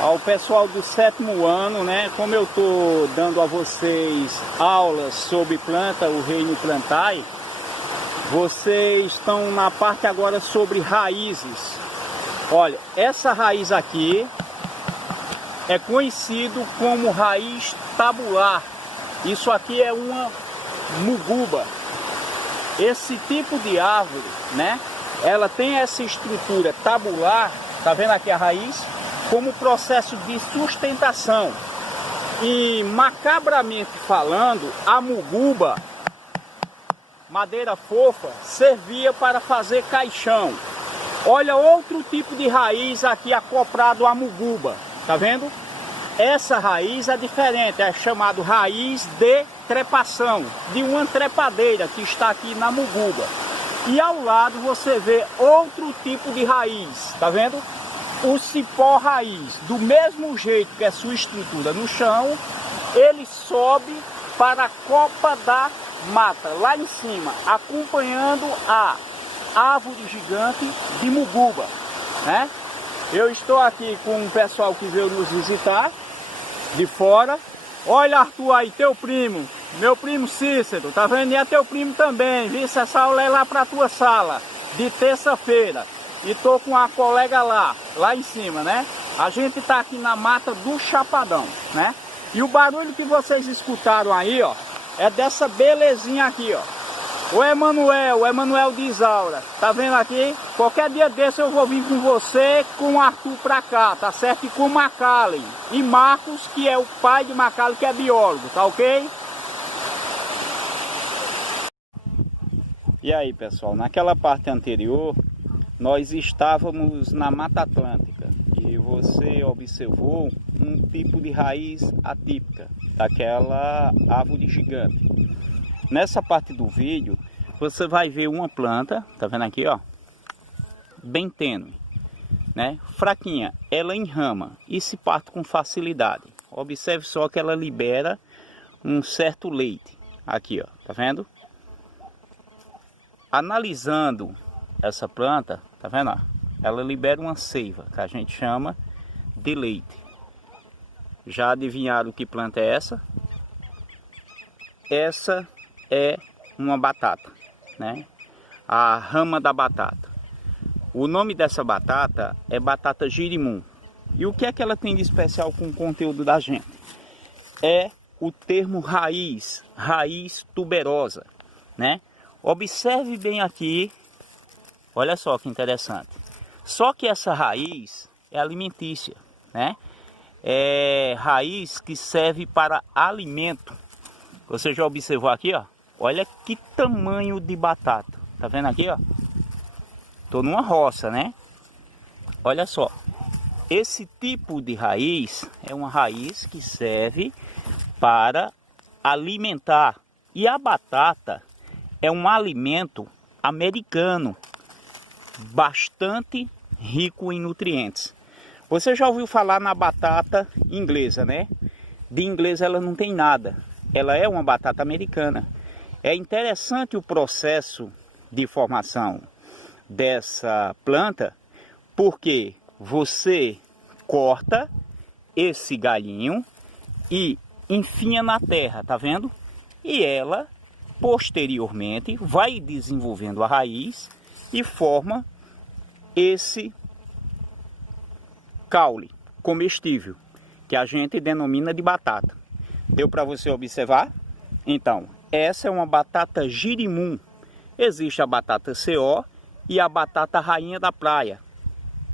ao pessoal do 7º ano, né? Como eu estou dando a vocês aulas sobre planta, o reino Plantae, vocês estão na parte agora sobre raízes. Olha, essa raiz aqui é conhecido como raiz tabular. Isso aqui é uma muguba. Esse tipo de árvore, né? Ela tem essa estrutura tabular, tá vendo aqui a raiz? Como processo de sustentação. E macabramente falando, a muguba, madeira fofa, servia para fazer caixão. Olha outro tipo de raiz aqui acoplado à muguba, tá vendo? Essa raiz é diferente, é chamado raiz de trepação, de uma trepadeira que está aqui na muguba. E ao lado você vê outro tipo de raiz, tá vendo? O cipó raiz, do mesmo jeito que a sua estrutura no chão, ele sobe para a copa da mata, lá em cima, acompanhando a árvore gigante de muguba, né? Eu estou aqui com um pessoal que veio nos visitar de fora. Olha, Arthur, aí, teu primo, meu primo Cícero, tá vendo? E é teu primo também, viu? Essa aula é lá para a tua sala, de terça-feira. E tô com a colega lá em cima, né? A gente tá aqui na mata do Chapadão, né? E o barulho que vocês escutaram aí, ó, é dessa belezinha aqui, ó. O Emanuel de Isaura, tá vendo aqui? Qualquer dia desse eu vou vir com você, com o Arthur pra cá, tá certo? E com o Macallen. E Marcos, que é o pai de Macallen, que é biólogo, tá ok? E aí, pessoal, naquela parte anterior, nós estávamos na Mata Atlântica e você observou um tipo de raiz atípica daquela árvore gigante. Nessa parte do vídeo você vai ver uma planta, tá vendo aqui, ó, bem tênue, né, fraquinha, ela enrama e se parte com facilidade. Observe só que ela libera um certo leite aqui, ó, tá vendo? Analisando essa planta, tá vendo, ó? Ela libera uma seiva que a gente chama de leite. Já adivinharam que planta é essa? Essa é uma batata, né? A rama da batata. O nome dessa batata é batata girimum. E o que é que ela tem de especial com o conteúdo da gente? É o termo raiz, raiz tuberosa, né? Observe bem aqui. Olha só que interessante. Só que essa raiz é alimentícia, né? É raiz que serve para alimento. Você já observou aqui, ó? Olha que tamanho de batata. Tá vendo aqui, ó? Tô numa roça, né? Olha só. Esse tipo de raiz é uma raiz que serve para alimentar. E a batata é um alimento americano, bastante rico em nutrientes. Você já ouviu falar na batata inglesa, né? De inglesa ela não tem nada. Ela é uma batata americana. É interessante o processo de formação dessa planta, porque você corta esse galhinho e enfia na terra, tá vendo? E ela posteriormente vai desenvolvendo a raiz e forma esse caule comestível, que a gente denomina de batata. Deu para você observar? Então, essa é uma batata girimum. Existe a batata CO e a batata rainha da praia.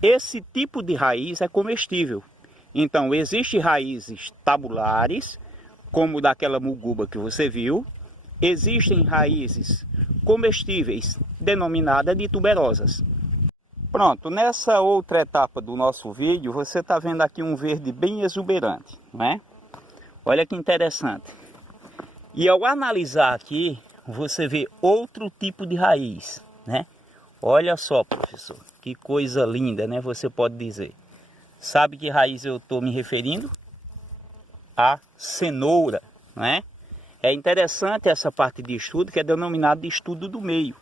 Esse tipo de raiz é comestível. Então, existem raízes tabulares, como daquela muguba que você viu. Existem raízes comestíveis, denominadas de tuberosas. Pronto, nessa outra etapa do nosso vídeo, você está vendo aqui um verde bem exuberante, não é? Olha que interessante. E ao analisar aqui, você vê outro tipo de raiz, né? Olha só, professor, que coisa linda, né? Você pode dizer. Sabe que raiz eu estou me referindo? A cenoura, né? É interessante essa parte de estudo, que é denominado de estudo do meio,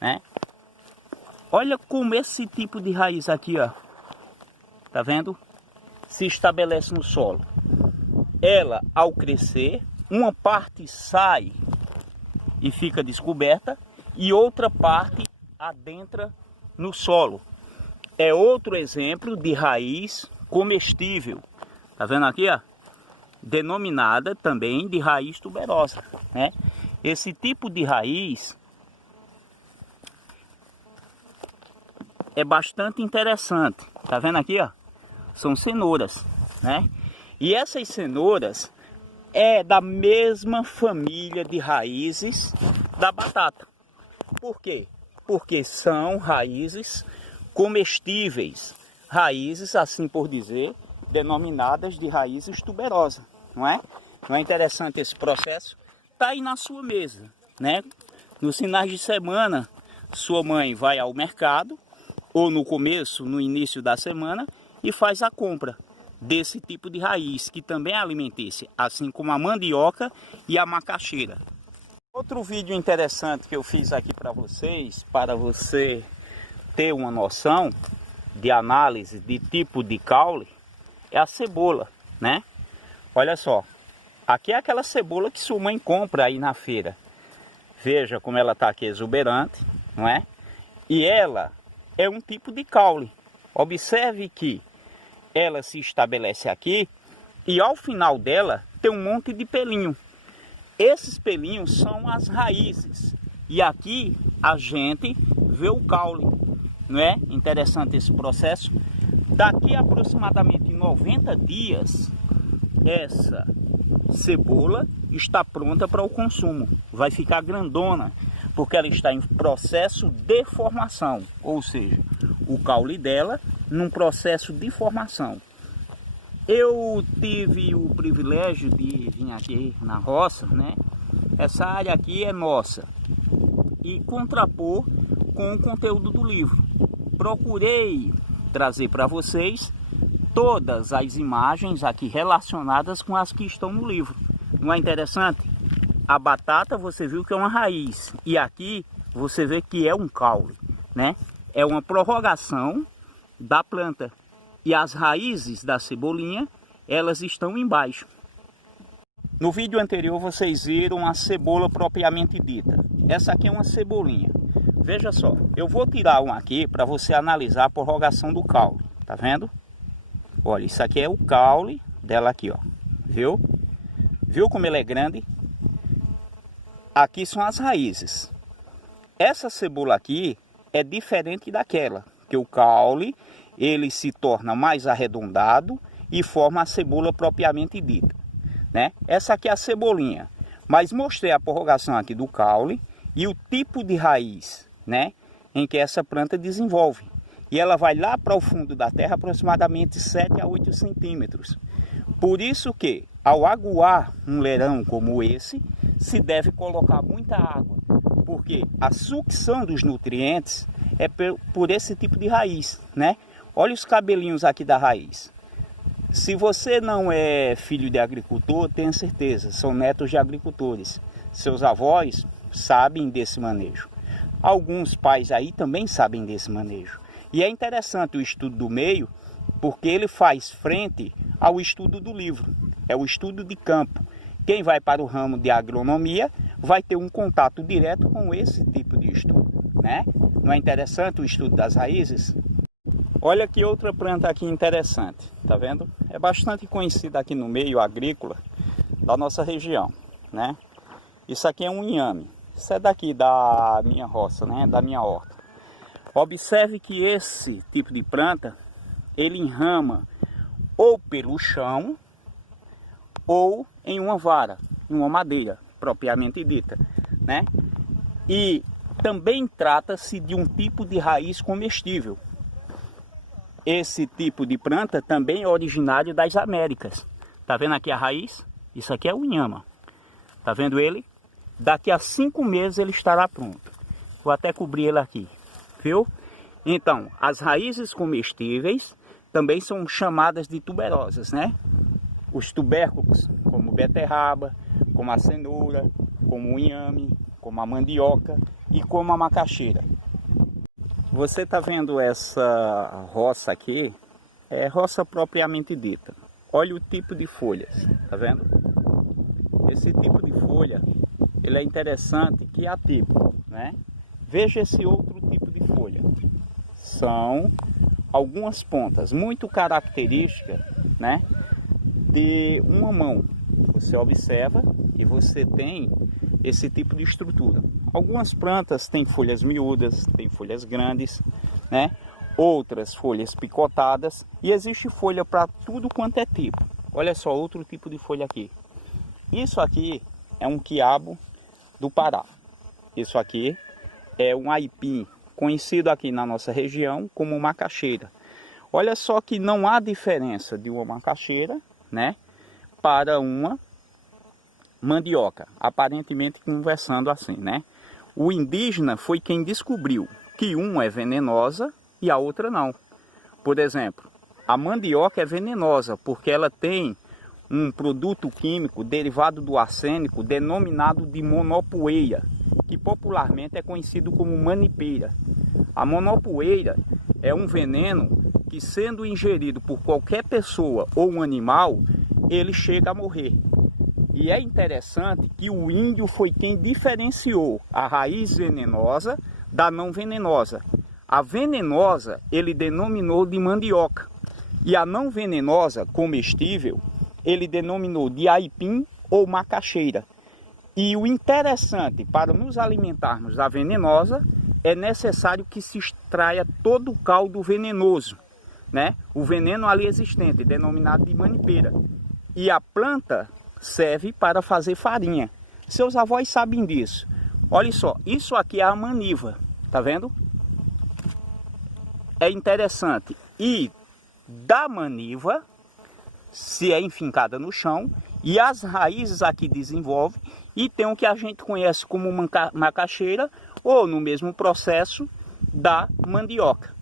né? Olha como esse tipo de raiz aqui, ó, tá vendo? se estabelece no solo? Ela, ao crescer, uma parte sai e fica descoberta e outra parte adentra no solo. É outro exemplo de raiz comestível. Tá vendo aqui, ó? Denominada também de raiz tuberosa, né? Esse tipo de raiz é bastante interessante. Tá vendo aqui, ó? São cenouras, né? E essas cenouras é da mesma família de raízes da batata. Por quê? Porque são raízes comestíveis, raízes, assim por dizer, denominadas de raízes tuberosas, não é? Não é interessante esse processo? Tá aí na sua mesa, né? Nos finais de semana, sua mãe vai ao mercado, ou no começo, no início da semana, e faz a compra desse tipo de raiz, que também é alimentícia, assim como a mandioca e a macaxeira. Outro vídeo interessante que eu fiz aqui para vocês, para você ter uma noção de análise de tipo de caule, é a cebola, né? Olha só, aqui é aquela cebola que sua mãe compra aí na feira. Veja como ela está aqui exuberante, não é? E ela é um tipo de caule. Observe que ela se estabelece aqui e ao final dela tem um monte de pelinho. Esses pelinhos são as raízes. E aqui a gente vê o caule. Não é interessante esse processo? Daqui a aproximadamente 90 dias, essa cebola está pronta para o consumo. Vai ficar grandona, porque ela está em processo de formação. Ou seja, o caule dela num processo de formação. Eu tive o privilégio de vir aqui na roça, né? Essa área aqui é nossa. E contrapor com o conteúdo do livro. Procurei trazer para vocês todas as imagens aqui relacionadas com as que estão no livro. Não é interessante? A batata você viu que é uma raiz. E aqui você vê que é um caule, né? É uma prorrogação da planta. E as raízes da cebolinha, elas estão embaixo. No vídeo anterior vocês viram a cebola propriamente dita. Essa aqui é uma cebolinha. Veja só, eu vou tirar um aqui para você analisar a prorrogação do caule. Tá vendo? Olha, isso aqui é o caule dela aqui, ó. Viu? Viu como ele é grande? Aqui são as raízes. Essa cebola aqui é diferente daquela, que o caule ele se torna mais arredondado e forma a cebola propriamente dita, né? Essa aqui é a cebolinha, mas mostrei a prorrogação aqui do caule e o tipo de raiz, né, em que essa planta desenvolve. E ela vai lá para o fundo da terra aproximadamente 7 a 8 centímetros. Por isso que, ao aguar um leirão como esse, se deve colocar muita água, porque a sucção dos nutrientes é por esse tipo de raiz, né? Olha os cabelinhos aqui da raiz. Se você não é filho de agricultor, tenha certeza, são netos de agricultores. Seus avós sabem desse manejo. Alguns pais aí também sabem desse manejo. E é interessante o estudo do meio, porque ele faz frente ao estudo do livro. É o estudo de campo. Quem vai para o ramo de agronomia vai ter um contato direto com esse tipo de estudo, né? Não é interessante o estudo das raízes? Olha que outra planta aqui interessante, tá vendo? É bastante conhecida aqui no meio agrícola da nossa região, né? Isso aqui é um inhame. Isso é daqui da minha roça, né? Da minha horta. Observe que esse tipo de planta, ele enrama ou pelo chão ou em uma vara, em uma madeira propriamente dita, né? E também trata-se de um tipo de raiz comestível. Esse tipo de planta também é originário das Américas. Tá vendo aqui a raiz? Isso aqui é o inhama. Tá vendo ele? Daqui a 5 meses ele estará pronto. Vou até cobrir ele aqui, viu? Então, as raízes comestíveis também são chamadas de tuberosas, né? Os tubérculos, como beterraba, como a cenoura, como o inhame, como a mandioca e como a macaxeira. Você está vendo essa roça aqui? é roça propriamente dita. Olha o tipo de folhas, tá vendo? Esse tipo de folha, ele é interessante que é atípico, né? Veja esse outro tipo de folha. São algumas pontas muito características, né, de uma mão. Você observa e você tem esse tipo de estrutura. Algumas plantas têm folhas miúdas, têm folhas grandes, né? Outras folhas picotadas, e existe folha para tudo quanto é tipo. Olha só outro tipo de folha aqui. Isso aqui é um quiabo do Pará. Isso aqui é um aipim, conhecido aqui na nossa região como macaxeira. Olha só que não há diferença de uma macaxeira, né, para uma mandioca, aparentemente conversando assim, né? O indígena foi quem descobriu que uma é venenosa e a outra não. Por exemplo, a mandioca é venenosa porque ela tem um produto químico derivado do arsênico denominado de monopoeira, que popularmente é conhecido como manipeira. A monopoeira é um veneno que, sendo ingerido por qualquer pessoa ou um animal, ele chega a morrer. E é interessante que o índio foi quem diferenciou a raiz venenosa da não venenosa. A venenosa ele denominou de mandioca e a não venenosa, comestível, ele denominou de aipim ou macaxeira. E o interessante, para nos alimentarmos da venenosa, é necessário que se extraia todo o caldo venenoso, né? O veneno ali existente, denominado de manipeira. E a planta serve para fazer farinha. Seus avós sabem disso. Olha só, isso aqui é a maniva, tá vendo? É interessante. E da maniva se é enfincada no chão e as raízes aqui desenvolvem e tem o que a gente conhece como macaxeira ou no mesmo processo da mandioca.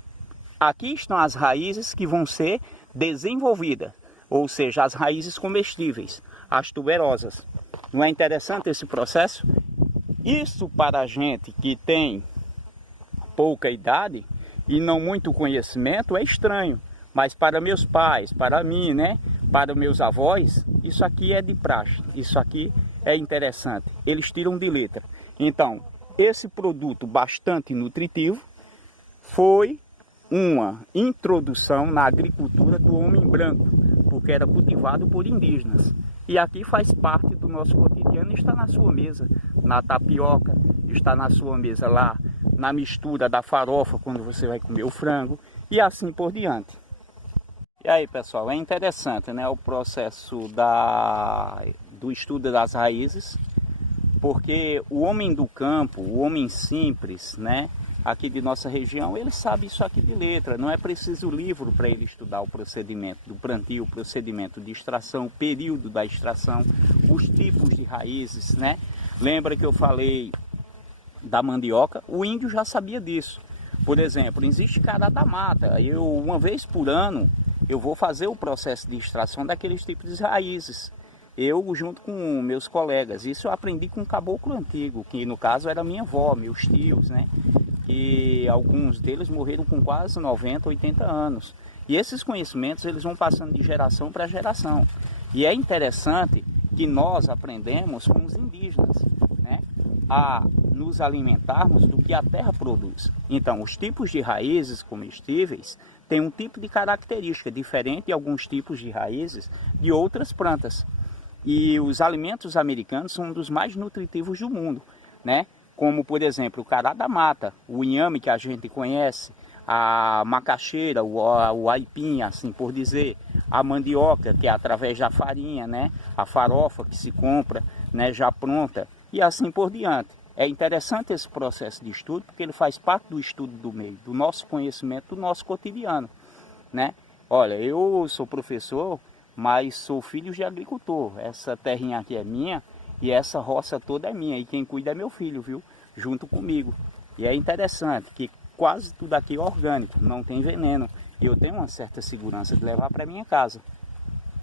Aqui estão as raízes que vão ser desenvolvidas, ou seja, as raízes comestíveis, as tuberosas. Não é interessante esse processo? Isso para a gente que tem pouca idade e não muito conhecimento é estranho, mas para meus pais, para mim, né, para meus avós, isso aqui é de praxe, isso aqui é interessante, eles tiram de letra. Então, esse produto bastante nutritivo foi uma introdução na agricultura do homem branco, porque era cultivado por indígenas. E aqui faz parte do nosso cotidiano, está na sua mesa, na tapioca, está na sua mesa lá, na mistura da farofa, quando você vai comer o frango, e assim por diante. E aí, pessoal, é interessante, né, o processo do estudo das raízes, porque o homem do campo, o homem simples, né, aqui de nossa região, ele sabe isso aqui de letra. Não é preciso livro para ele estudar o procedimento do plantio, o procedimento de extração, o período da extração, os tipos de raízes, né? Lembra que eu falei da mandioca? O índio já sabia disso. Por exemplo, existe cará da mata. Uma vez por ano, eu vou fazer o processo de extração daqueles tipos de raízes. Eu junto com meus colegas. Isso eu aprendi com um caboclo antigo, que no caso era minha avó, meus tios, né? E alguns deles morreram com quase 90, 80 anos. E esses conhecimentos eles vão passando de geração para geração. E é interessante que nós aprendemos com os indígenas, né, a nos alimentarmos do que a terra produz. Então, os tipos de raízes comestíveis têm um tipo de característica diferente de alguns tipos de raízes de outras plantas. E os alimentos americanos são um dos mais nutritivos do mundo, né? Como, por exemplo, o cará da mata, o inhame que a gente conhece, a macaxeira, o aipim, assim por dizer, a mandioca, que é através da farinha, né? A farofa que se compra, né, já pronta, e assim por diante. É interessante esse processo de estudo, porque ele faz parte do estudo do meio, do nosso conhecimento, do nosso cotidiano, né? Olha, eu sou professor, mas sou filho de agricultor. Essa terrinha aqui é minha e essa roça toda é minha. E quem cuida é meu filho, viu? Junto comigo. E é interessante que quase tudo aqui é orgânico, não tem veneno. E eu tenho uma certa segurança de levar para minha casa.